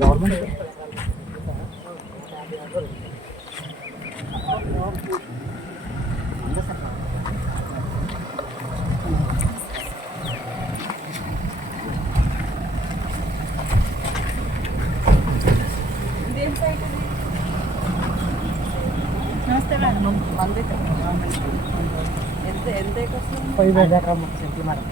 Government నమస్తే madam. ఎంత 5 ఎకరం సెంట్లు మేడం.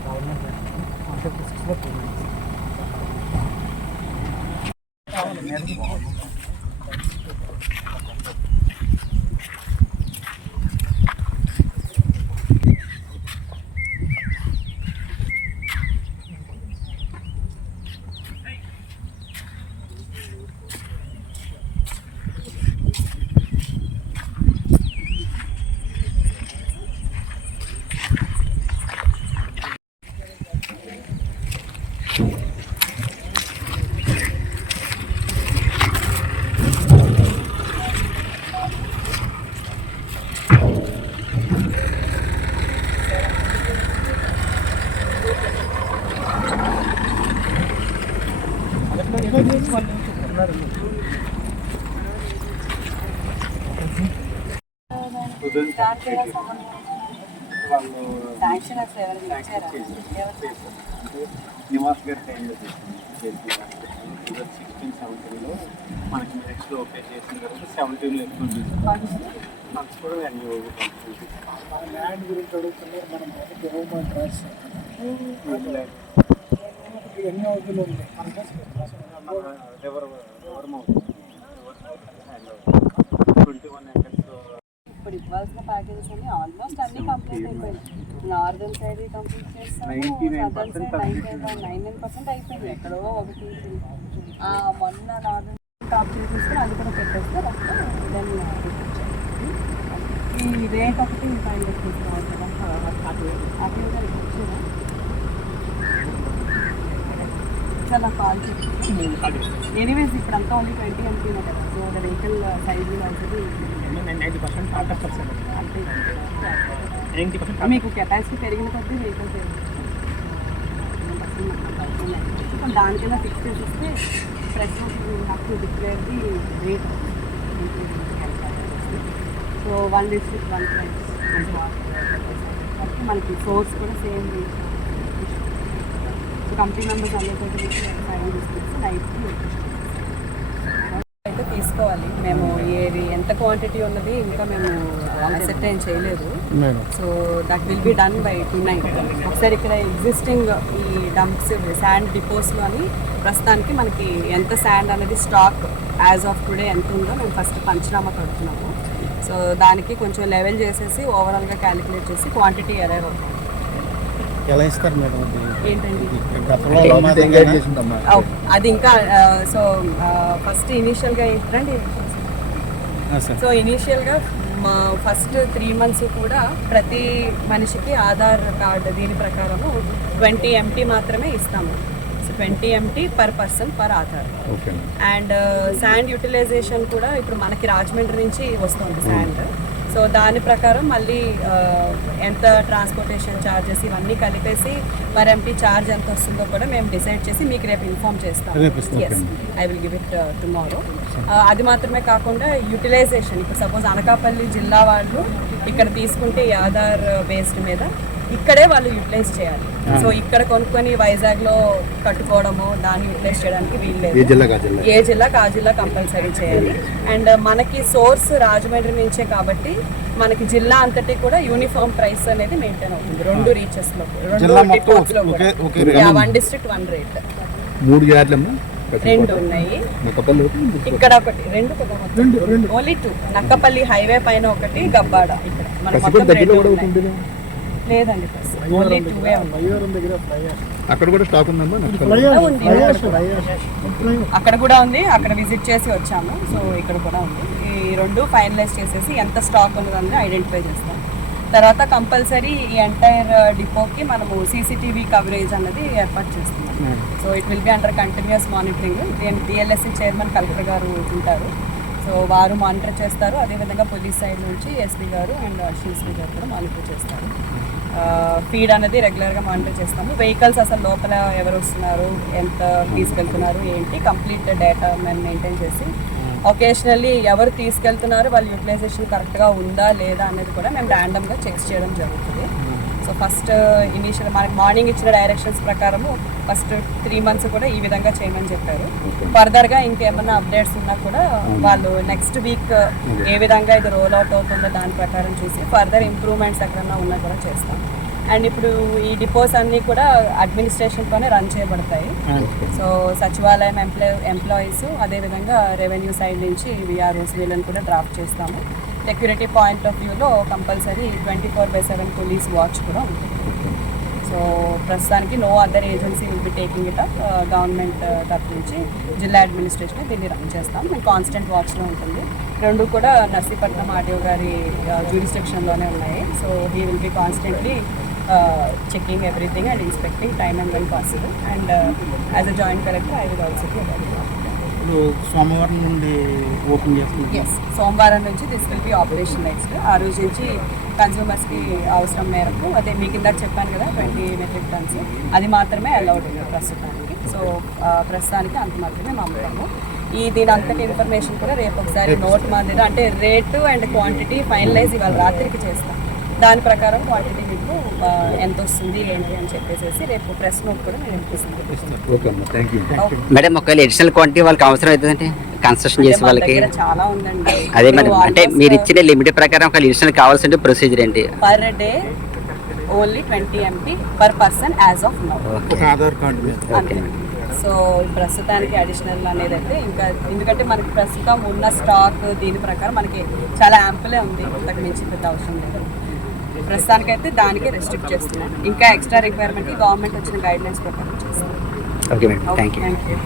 గవర్నమెంట్ 156 నివాస్ గారి టైంలో చేసింది 16-17లో మనకి మెరిట్స్లో ఓకే చేసిన తర్వాత 17లో ఎక్కువ ఫండ్స్ కూడా ల్యాండ్ గురించి అడుగుతున్నారు. మనం గవర్నమెంట్ రాస్తాం ఎన్ని అవుతుంది ఇప్పుడు ఇవ్వాల్సిన ప్యాకేజెస్ అన్ని ఆల్మోస్ట్ అన్ని కంప్లీట్ అయిపోయింది. నార్దర్న్ సైడ్ కంప్లీట్ చేస్తాము, సదర్న్ సైడ్ 99% అయిపోయింది. ఎక్కడో ఒకటి మొన్న నార్దర్న్ టాప్ చేసేస్తే అది కూడా పెట్టేస్తారు. ఈ రేట్ ఒకటి ఫైన్ చేసుకోవాలి కదా. అది కూడా వచ్చేదా చాలా కాల్ చేసి ఎనీవేస్ ఇప్పుడు అంతా ఓన్లీ 20 MT కదా. సో ఒక వెహికల్ సైజ్ అవుతుంది 90% మీకు కెపాసిటీ పెరిగిన కొద్దీ వెహికల్ దానికైనా ఫిక్స్ చేసేస్తే ఫ్రెష్ నాకు declare the rate. So 1 district 1 price మనకి సోర్స్ కూడా same rate. So company members అందరితో 5 districts నైట్కి అయితే తీసుకోవాలి. మేము ఏది ఎంత క్వాంటిటీ ఉన్నది ఇంకా మేము అసెప్టైన్ చేయలేదు. So that will be done by tonight. ఒకసారి ఇక్కడ ఎగ్జిస్టింగ్ ఈ డంప్స్ శాండ్ డిపోస్లో అని ప్రస్తుతానికి మనకి ఎంత శాండ్ అనేది స్టాక్ యాజ్ ఆఫ్ టుడే ఎంత ఉందో మేము ఫస్ట్ పంచనామా కడుతున్నాము. సో దానికి కొంచెం లెవెల్ చేసేసి ఓవరాల్గా క్యాలిక్యులేట్ చేసి క్వాంటిటీ అరైవ్ అవుతాం. ఎలా ఇస్తారు మేడం? ఏంటండి అది ఇంకా సో ఫస్ట్ ఇనీషియల్గా ఏంటంటే సో ఇనీషియల్గా మా ఫస్ట్ 3 months కూడా ప్రతి మనిషికి ఆధార్ కార్డు దీని ప్రకారము 20 MT మాత్రమే ఇస్తాము. So 20 MT per person per Aadhaar. And sand utilisation కూడా ఇప్పుడు మనకి రాజమండ్రి నుంచి వస్తుంది శాండ్. సో దాని ప్రకారం మళ్ళీ ఎంత ట్రాన్స్పోర్టేషన్ ఛార్జెస్ ఇవన్నీ కలిపేసి మరి ఎంపీ ఛార్జ్ ఎంత వస్తుందో కూడా మేము డిసైడ్ చేసి మీకు రేపు ఇన్ఫార్మ్ చేస్తాం. Yes, I will give it tomorrow. అది మాత్రమే కాకుండా యూటిలైజేషన్ ఇప్పుడు సపోజ్ అనకాపల్లి జిల్లా వాళ్ళు ఇక్కడ తీసుకుంటే ఈ ఆధార్ బేస్డ్ మీద ఇక్కడే వాళ్ళు యూటిలైజ్ చేయాలి. సో ఇక్కడ కొనుక్కొని వైజాగ్లో కట్టుకోవడము దాన్ని యూటిలైజ్ చేయడానికి వీల్లేదు. ఏ జిల్లాకు ఆ జిల్లా కంపల్సరీ చేయాలి. అండ్ మనకి సోర్స్ రాజమండ్రి నుంచే కాబట్టి మనకి జిల్లా అంతటి కూడా యూనిఫామ్ ప్రైస్ అనేది మెయింటైన్ అవుతుంది 2 రీచెస్లో, 1 district 1 rate. 2 ఉన్నాయి ఇక్కడ, ఒకటి 2 ఓన్లీ 2 నక్కపల్లి హైవే పైన ఒకటి, గబ్బాడ ఇక్కడ మన మొత్తం 2 లేదండి. ఓన్లీ 2 అక్కడ కూడా స్టాక్ ఉందమ్మా? అక్కడ కూడా ఉంది, అక్కడ విజిట్ చేసి వచ్చాము. సో ఇక్కడ కూడా ఉంది. ఈ 2 ఫైనలైజ్ చేసేసి ఎంత స్టాక్ ఉన్నదని ఐడెంటిఫై చేస్తాం. తర్వాత కంపల్సరీ ఈ ఎంటైర్ డిపోకి మనము CCTV కవరేజ్ అన్నది ఏర్పాటు చేస్తున్నాం. So it will be under continuous monitoring. DLSC chairman collector గారు ఉంటారు. సో వారు మానిటర్ చేస్తారు. అదేవిధంగా పోలీస్ సైడ్ నుంచి ఎస్పీ గారు అండ్ సిఎస్పీ గారు కూడా మానిటర్ చేస్తారు. ఫీడ్ అనేది రెగ్యులర్గా మానిటర్ చేస్తాము. వెహికల్స్ అసలు లోపల ఎవరు వస్తున్నారు, ఎంత తీసుకెళ్తున్నారు, ఏంటి కంప్లీట్ డేటా మేము మెయింటైన్ చేసి ఒకేషనల్లీ ఎవరు తీసుకెళ్తున్నారు, వాళ్ళ యూటిలైజేషన్ కరెక్ట్గా ఉందా లేదా అనేది కూడా మేము ర్యాండమ్గా చెక్ చేయడం జరుగుతుంది. సో ఫస్ట్ ఇనీషియల్ మనకి మార్నింగ్ ఇచ్చిన డైరెక్షన్స్ ప్రకారము ఫస్ట్ 3 months కూడా ఈ విధంగా చేయమని చెప్పారు. ఫర్దర్గా ఇంకేమన్నా అప్డేట్స్ ఉన్నా కూడా వాళ్ళు నెక్స్ట్ వీక్ ఏ విధంగా ఇది రోల్ అవుట్ అవుతుందో దాని ప్రకారం చూసి ఫర్దర్ ఇంప్రూవ్మెంట్స్ ఎక్కడన్నా ఉన్నా కూడా చేస్తాం. అండ్ ఇప్పుడు ఈ డిపోస్ అన్నీ కూడా అడ్మినిస్ట్రేషన్తోనే రన్ చేయబడతాయి. సో సచివాలయం ఎంప్లాయీస్ అదేవిధంగా రెవెన్యూ సైడ్ నుంచి విఆర్ఓస్ వీళ్ళని కూడా డ్రాఫ్ట్ చేస్తాము. సెక్యూరిటీ పాయింట్ ఆఫ్ వ్యూలో కంపల్సరీ 24/7 పోలీస్ వాచ్ కూడా ఉంటుంది. సో ప్రస్తుతానికి no other agency will be taking it up. Government తరఫు నుంచి జిల్లా అడ్మినిస్ట్రేషన్ దీన్ని రన్ చేస్తాం. మేము కాన్స్టెంట్ వాచ్లో ఉంటుంది. రెండు కూడా నర్సీపట్నం ఆర్డీఓ గారి జ్యూరిస్డిక్షన్లోనే ఉన్నాయి. So he will be constantly checking everything and inspecting time and when possible. And as a joint collector, I will also be available. సోమవారం నుండి ఓపెన్ చేస్తుంది. Yes, సోమవారం నుంచి దిస్ విల్ బి ఆపరేషనలైజ్డ్. ఆ రోజు నుంచి కన్స్యూమర్స్కి అవసరం మేరకు అదే మీకు ఇందాక చెప్పాను కదా 20 metric tons అది మాత్రమే అలౌడ్ ఉంది ప్రస్తుతానికి. సో ప్రస్తుతానికి అంత మాత్రమే అమ్ముతాము. దీని అంతటి ఇన్ఫర్మేషన్ కూడా రేపు ఒకసారి నోట్ మాదిరి అంటే రేటు అండ్ క్వాంటిటీ ఫైనలైజ్ ఇవాళ రాత్రికి చేస్తాం. దాని ప్రకారం క్వాంటిటీ మీకు ఎంత వస్తుంది ఏంటి అని చెప్పేసి రేపు ప్రెస్ నోట్ కూడా నేను ఇప్పిస్తాను. మేడం ఒకవేళ అడిషనల్ క్వాంటిటీ వాళ్ళకి అవసరం అవుతుందంటే కన్స్ట్రక్షన్ చేసే వాళ్ళకి చాలా ఉందండి. అదే మేడం అంటే మీరు ఇచ్చిన లిమిట్ ప్రకారం ఒకవేళ అడిషనల్ కావాల్సిన ప్రొసీజర్ ఏంటి? Per day only 20 MT per person as of now. Aadhaar card అంతే. సో ప్రస్తుతానికి అడిషనల్ అనేది అయితే ఇంకా ఎందుకంటే మనకి ప్రస్తుతం ఉన్న స్టాక్ దీని ప్రకారం మనకి చాలా యాంపులే ఉంది. ఇంతకు మించి పెద్ద అవసరం లేదు. ప్రస్తుతానికైతే దానికే రెస్ట్రిక్ట్ చేస్తున్నాం. ఇంకా ఎక్స్ట్రా రిక్వైర్మెంట్కి గవర్నమెంట్ వచ్చిన గైడ్ లైన్స్ ప్రకారం చేస్తున్నాం. Okay madam, thank you.